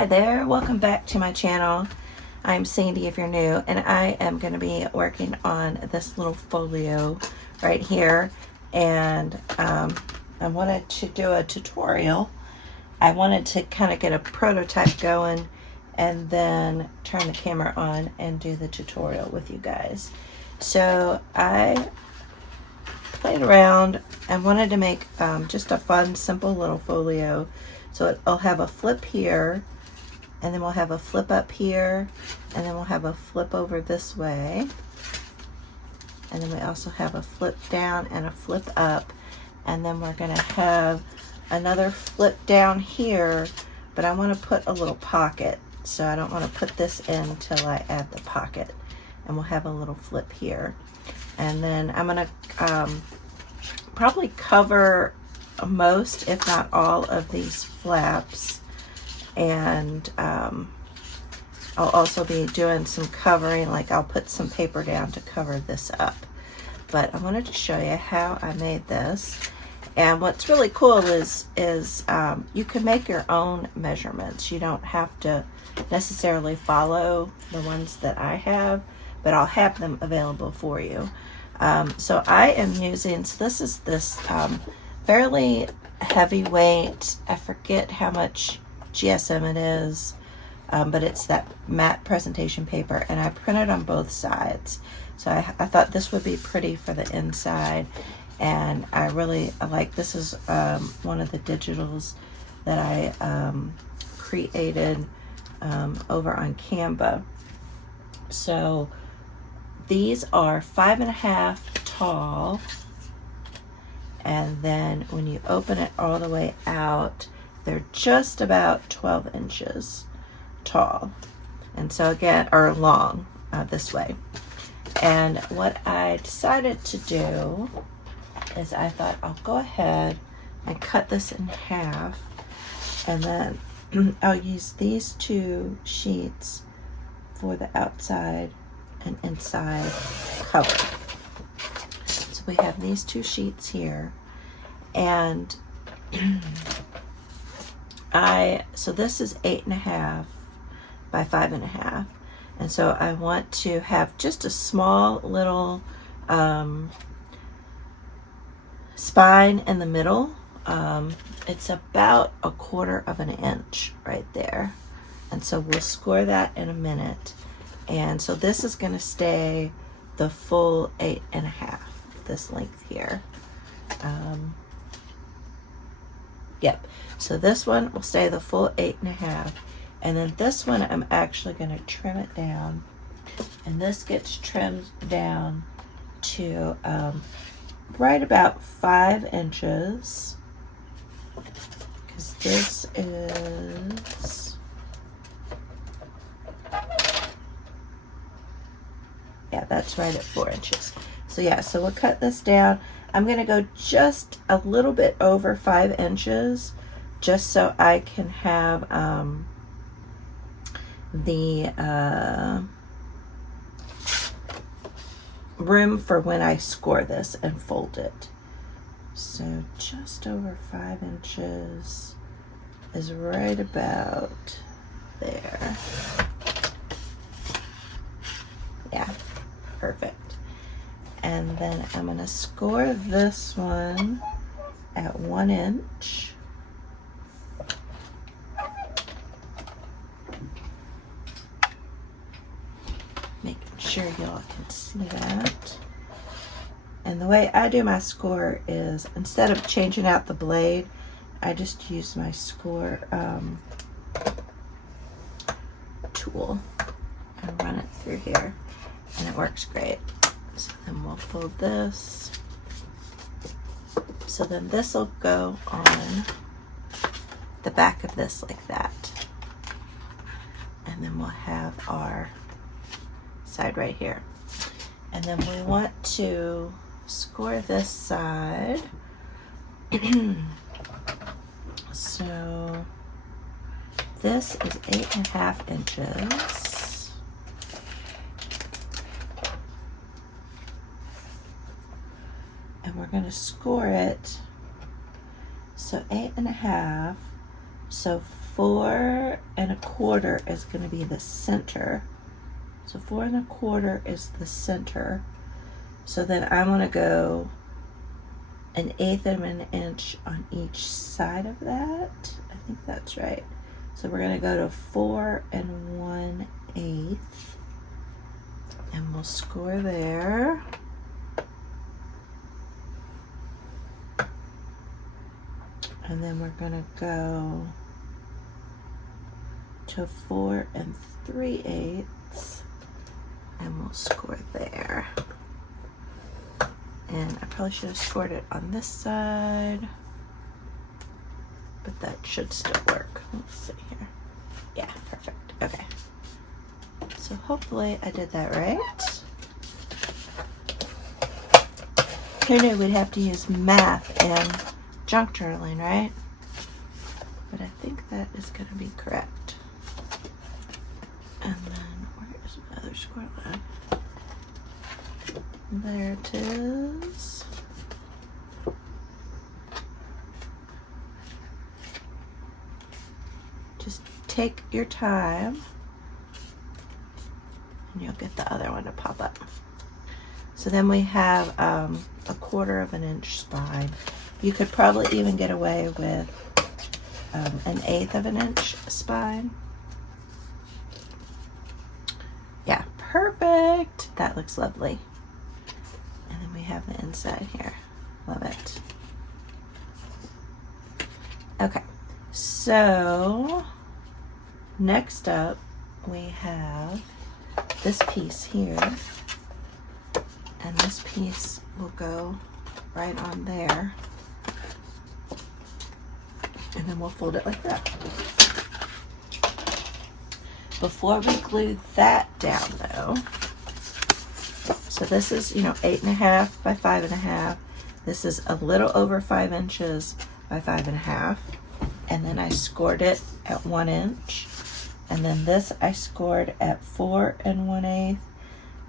Hi there, welcome back to my channel. I'm Sandy if you're new, and I am going to be working on this little folio right here, and I wanted to do a tutorial. I wanted to kind of get a prototype going and then turn the camera on and do the tutorial with you guys. So I played around and wanted to make just a fun, simple little folio. So I'll have a flip here, and then we'll have a flip up here, and then we'll have a flip over this way, and then we also have a flip down and a flip up, and then we're going to have another flip down here, but I want to put a little pocket, so I don't want to put this in until I add the pocket, and we'll have a little flip here. And then I'm going to probably cover most, if not all, of these flaps, and I'll also be doing some covering, like I'll put some paper down to cover this up. But I wanted to show you how I made this, and what's really cool is you can make your own measurements. You don't have to necessarily follow the ones that I have, but I'll have them available for you. So I am using, so this is this fairly heavyweight, I forget how much GSM it is, but it's that matte presentation paper, and I printed on both sides. So I thought this would be pretty for the inside, and I like, this is one of the digitals that I created over on Canva. So these are 5.5 tall, and then when you open it all the way out, they're just about 12 inches tall, and so again, or long this way. And what I decided to do is I thought I'll go ahead and cut this in half, and then I'll use these two sheets for the outside and inside cover. So we have these two sheets here, and so this is 8.5 by 5.5, and so I want to have just a small little spine in the middle. It's about 1/4 of an inch right there, and so we'll score that in a minute. And so this is going to stay the full 8.5, this length here. Yep, so this one will stay the full 8.5, and then this one I'm actually going to trim it down, and this gets trimmed down to right about 5 inches, because this is, yeah, that's right at 4 inches. So yeah, so we'll cut this down. I'm going to go just a little bit over 5 inches, just so I can have the room for when I score this and fold it. So just over 5 inches is right about there. Yeah, perfect. And then I'm going to score this one at 1 inch. Making sure y'all can see that. And the way I do my score is, instead of changing out the blade, I just use my score tool and run it through here, and it works great. So then we'll fold this. So then this will go on the back of this like that. And then we'll have our side right here. And then we want to score this side. So this is 8.5 inches. And we're going to score it, so 8.5, so 4 1/4 is going to be the center. So 4 1/4 is the center. So then I'm going to go 1/8 of an inch on each side of that. I think that's right. So we're going to go to 4 1/8, and we'll score there. And then we're going to go to 4 3/8, and we'll score there. And I probably should have scored it on this side, but that should still work. Let's see here. Yeah, perfect. Okay. So hopefully I did that right. Who knew we'd have to use math and junk journaling, right? But I think that is going to be correct. And then where is my other square line? There it is. Just take your time and you'll get the other one to pop up. So then we have a 1/4 of an inch spine. You could probably even get away with 1/8 of an inch spine. Yeah, perfect. That looks lovely. And then we have the inside here. Love it. Okay, so next up we have this piece here, and this piece will go right on there, and then we'll fold it like that. Before we glue that down though, so this is, 8.5 by 5.5. This is a little over 5 inches by 5.5. And then I scored it at 1 inch. And then this I scored at 4 1/8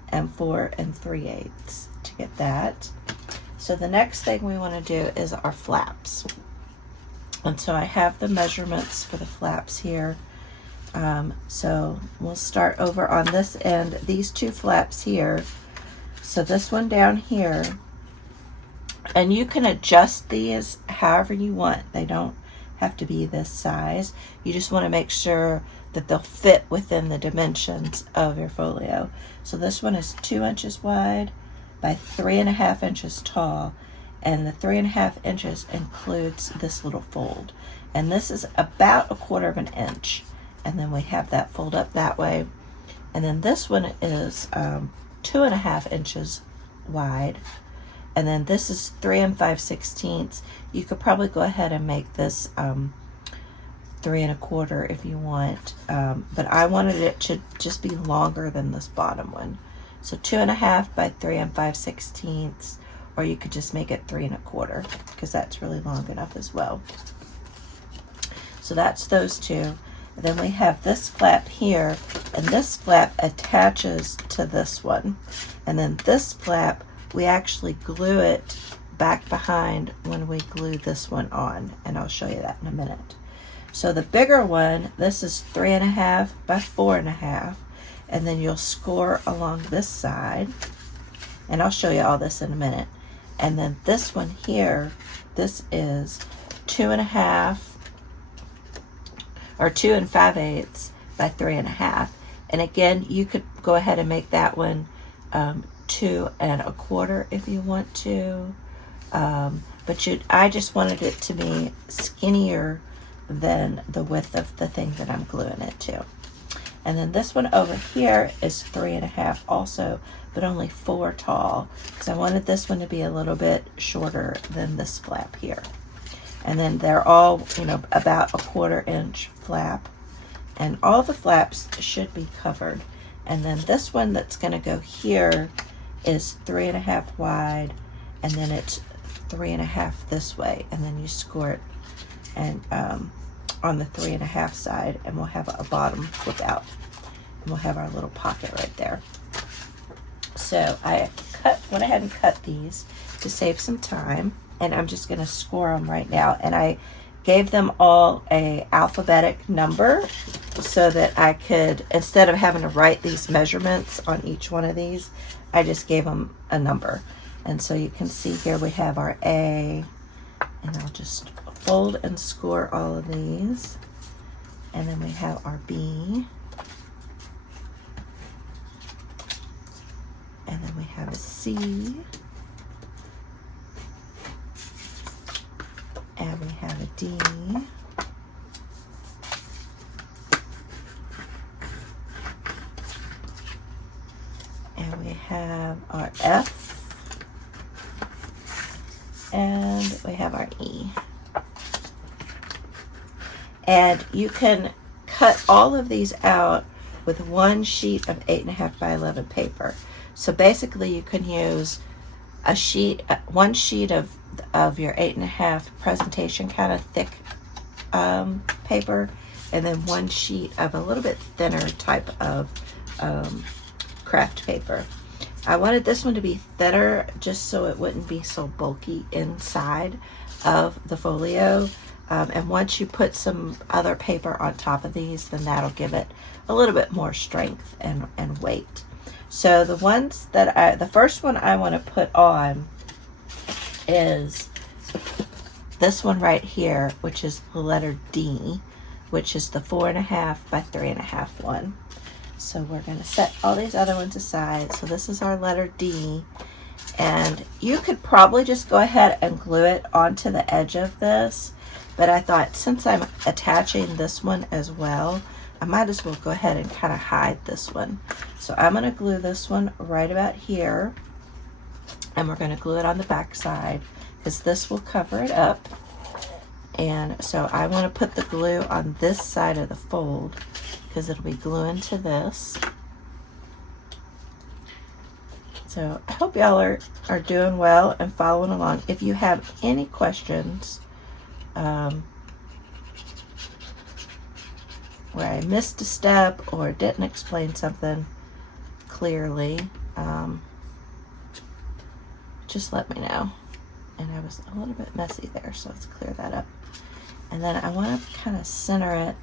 and 4 3/8 to get that. So the next thing we want to do is our flaps. And so I have the measurements for the flaps here. So we'll start over on this end, these 2 flaps here. So this one down here, and you can adjust these however you want. They don't have to be this size. You just want to make sure that they'll fit within the dimensions of your folio. So this one is 2 inches wide by 3.5 inches tall, and the 3.5 inches includes this little fold. And this is about 1/4 of an inch. And then we have that fold up that way. And then this one is 2.5 inches wide. And then this is 3 5/16. You could probably go ahead and make this 3 1/4 if you want. But I wanted it to just be longer than this bottom one. So 2.5 by 3 5/16, or you could just make it 3 1/4 because that's really long enough as well. So that's those 2. And then we have this flap here, and this flap attaches to this one. And then this flap, we actually glue it back behind when we glue this one on, and I'll show you that in a minute. So the bigger one, this is 3.5 by 4.5, and then you'll score along this side, and I'll show you all this in a minute. And then this one here, this is 2.5 or 2 5/8 by 3.5. And again, you could go ahead and make that one 2 1/4 if you want to. But I just wanted it to be skinnier than the width of the thing that I'm gluing it to. And then this one over here is 3.5 also, but only 4 tall, because I wanted this one to be a little bit shorter than this flap here. And then they're all, about 1/4 inch flap. And all the flaps should be covered. And then this one that's going to go here is 3.5 wide, and then it's 3.5 this way. And then you score it and on the 3.5 side, and we'll have a bottom flip out. And we'll have our little pocket right there. So I went ahead and cut these to save some time. And I'm just going to score them right now. And I gave them all a alphabetic number so that I could, instead of having to write these measurements on each one of these, I just gave them a number. And so you can see here we have our A, and I'll just fold and score all of these. And then we have our B. And then we have a C. And we have a D. And we have our F. And we have our E. And you can cut all of these out with one sheet of 8.5 by 11 paper. So basically you can use a sheet, one sheet of your 8.5 presentation kind of thick paper, and then one sheet of a little bit thinner type of craft paper. I wanted this one to be thinner just so it wouldn't be so bulky inside of the folio. And once you put some other paper on top of these, then that'll give it a little bit more strength and weight. So the ones that the first one I want to put on is this one right here, which is the letter D, which is the 4.5 by 3.5 one. So we're going to set all these other ones aside. So this is our letter D, and you could probably just go ahead and glue it onto the edge of this, but I thought since I'm attaching this one as well, I might as well go ahead and kind of hide this one. So I'm going to glue this one right about here, and we're going to glue it on the back side because this will cover it up. And so I want to put the glue on this side of the fold because it'll be gluing to this. So I hope y'all are doing well and following along. If you have any questions where I missed a step or didn't explain something clearly, just let me know. And I was a little bit messy there, so let's clear that up. And then I want to kind of center it,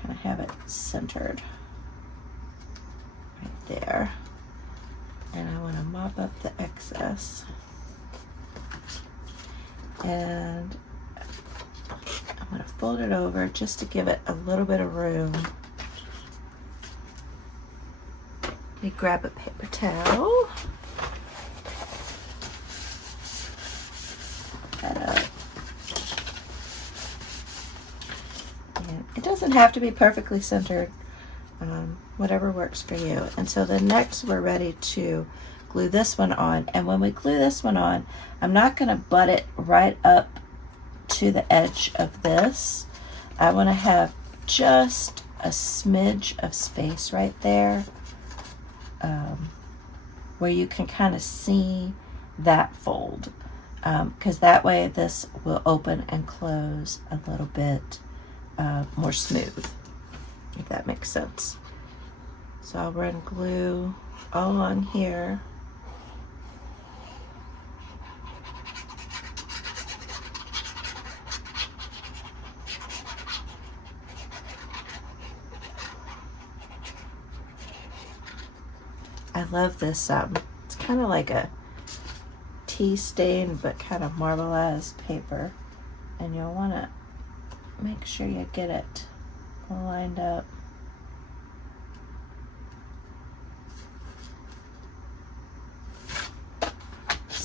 kind of have it centered right there. And I want to mop up the excess. And I'm going to fold it over just to give it a little bit of room. Let me grab a paper towel. That up. And it doesn't have to be perfectly centered. Whatever works for you. And so the next we're ready to glue this one on. And when we glue this one on, I'm not going to butt it right up to the edge of this. I want to have just a smidge of space right there where you can kind of see that fold, because that way this will open and close a little bit more smooth, if that makes sense. So I'll run glue all along here. I love this, it's kind of like a tea stain but kind of marbleized paper, and you'll want to make sure you get it lined up.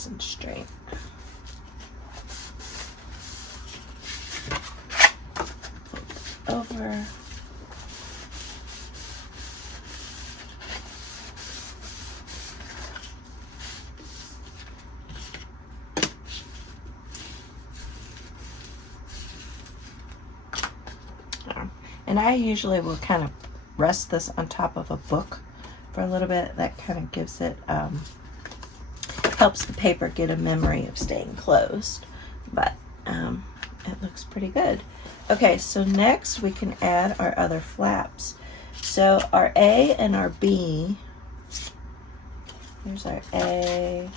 And straight. Over. And I usually will kind of rest this on top of a book for a little bit. That kind of gives it helps the paper get a memory of staying closed, but it looks pretty good. Okay, so next we can add our other flaps. So our A and our B, here's our A.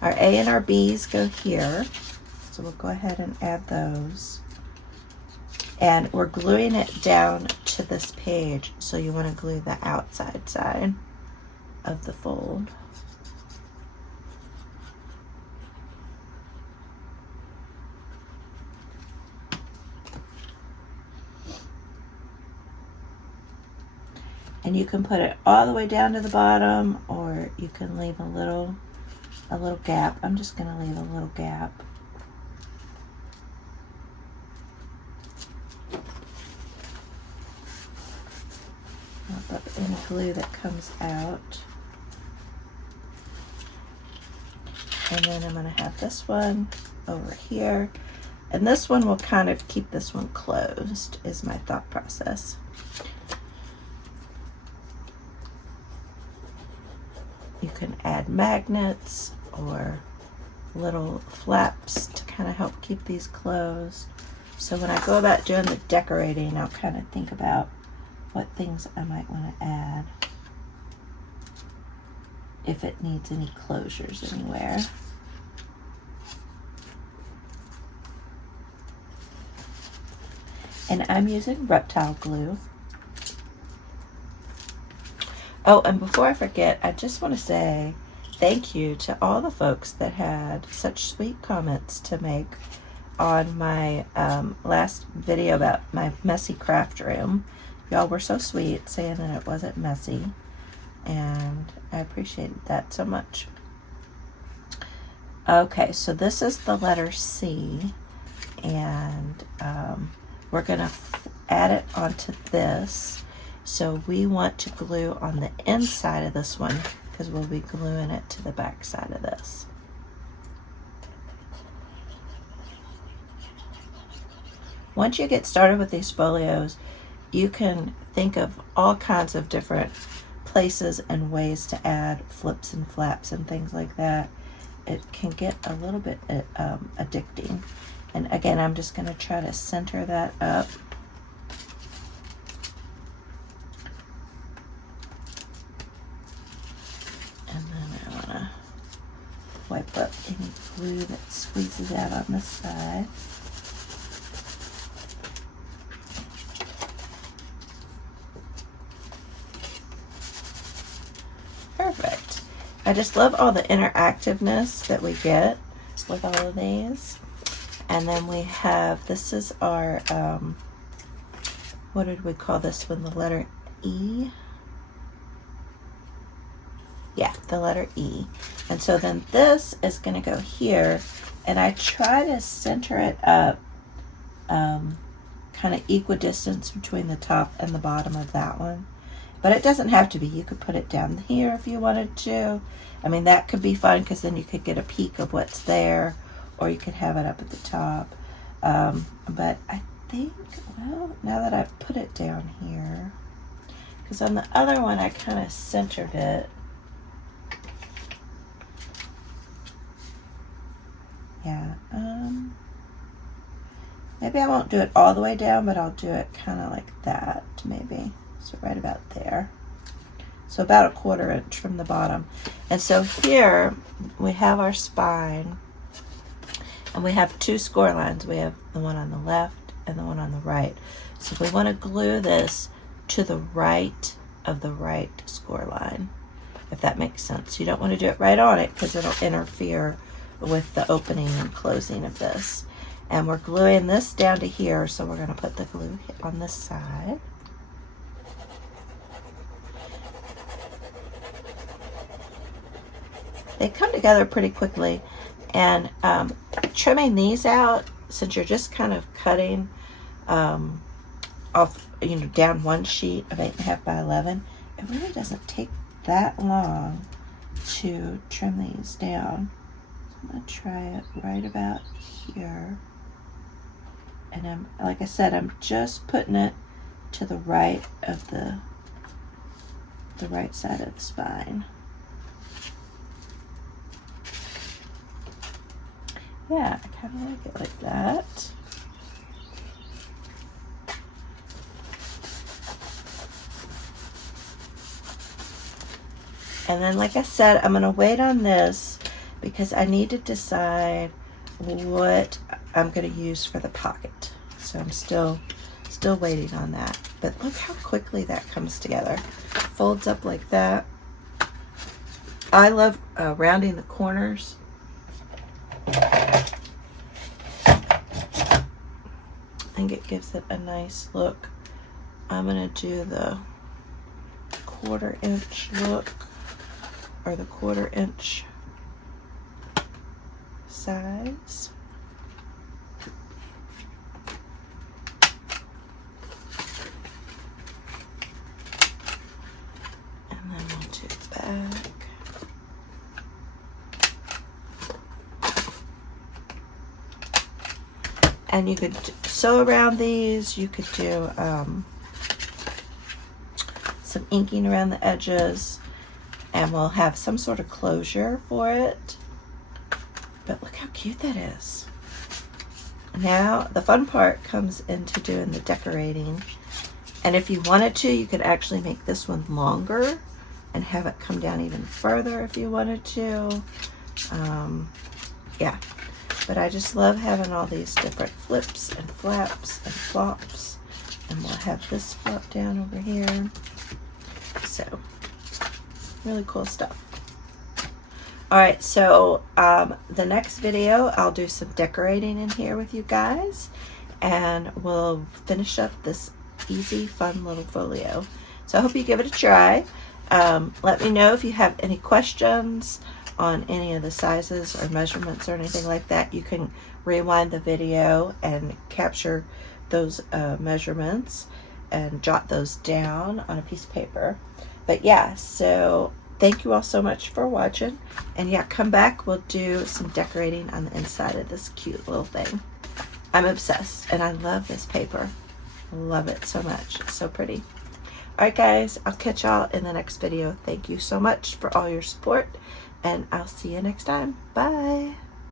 Our A and our B's go here, So we'll go ahead and add those. And we're gluing it down to this page, so you want to glue the outside side of the fold. And you can put it all the way down to the bottom, or you can leave a little gap. I'm just going to leave a little gap. Mop up any glue that comes out. And then I'm going to have this one over here. And this one will kind of keep this one closed, is my thought process. You can add magnets or little flaps to kind of help keep these closed. So when I go about doing the decorating, I'll kind of think about what things I might want to add, if it needs any closures anywhere. And I'm using reptile glue. Oh, and before I forget, I just want to say thank you to all the folks that had such sweet comments to make on my last video about my messy craft room. Y'all were so sweet saying that it wasn't messy, and I appreciated that so much. Okay, so this is the letter C, and we're going to add it onto this. So we want to glue on the inside of this one, because we'll be gluing it to the back side of this. Once you get started with these folios, you can think of all kinds of different places and ways to add flips and flaps and things like that. It can get a little bit addicting. And again, I'm just going to try to center that up. And then I want to wipe up any glue that squeezes out on this side. Perfect. I just love all the interactiveness that we get with all of these. And then we have, this is our, what did we call this one? The letter E? Yeah, the letter E. And so then this is going to go here, and I try to center it up kind of equidistance between the top and the bottom of that one. But it doesn't have to be. You could put it down here if you wanted to. I mean, that could be fun, because then you could get a peek of what's there, or you could have it up at the top. But I think, well, now that I've put it down here, because on the other one I kind of centered it. Yeah, maybe I won't do it all the way down, but I'll do it kind of like that, maybe. So right about there. So about 1/4 inch from the bottom. And so here we have our spine, and we have 2 score lines. We have the one on the left and the one on the right. So we want to glue this to the right of the right score line, if that makes sense. You don't want to do it right on it, because it'll interfere with the opening and closing of this. And we're gluing this down to here, so we're going to put the glue on this side. They come together pretty quickly. And trimming these out, since you're just kind of cutting off, you know, down one sheet of 8.5 by 11, it really doesn't take that long to trim these down. So I'm going to try it right about here. And I'm, like I said, I'm just putting it to the right of the right side of the spine. Yeah, I kind of like it like that. And then, like I said, I'm going to wait on this, because I need to decide what I'm going to use for the pocket. So I'm still waiting on that. But look how quickly that comes together. Folds up like that. I love rounding the corners. I think it gives it a nice look. I'm going to do the 1/4 inch look, or the 1/4 inch size. And then we'll do the back. And you could sew around these. You could do some inking around the edges, and we'll have some sort of closure for it. But look how cute that is. Now the fun part comes into doing the decorating. And if you wanted to, you could actually make this one longer and have it come down even further if you wanted to. Yeah. But I just love having all these different flips and flaps and flops. And we'll have this flop down over here. So, really cool stuff. Alright, so the next video, I'll do some decorating in here with you guys. And we'll finish up this easy, fun little folio. So I hope you give it a try. Let me know if you have any questions on any of the sizes or measurements or anything like that. You can rewind the video and capture those measurements and jot those down on a piece of paper. But yeah, so thank you all so much for watching. And yeah, come back. We'll do some decorating on the inside of this cute little thing. I'm obsessed, and I love this paper. I love it so much. It's so pretty. Alright guys, I'll catch y'all in the next video. Thank you so much for all your support, and I'll see you next time. Bye.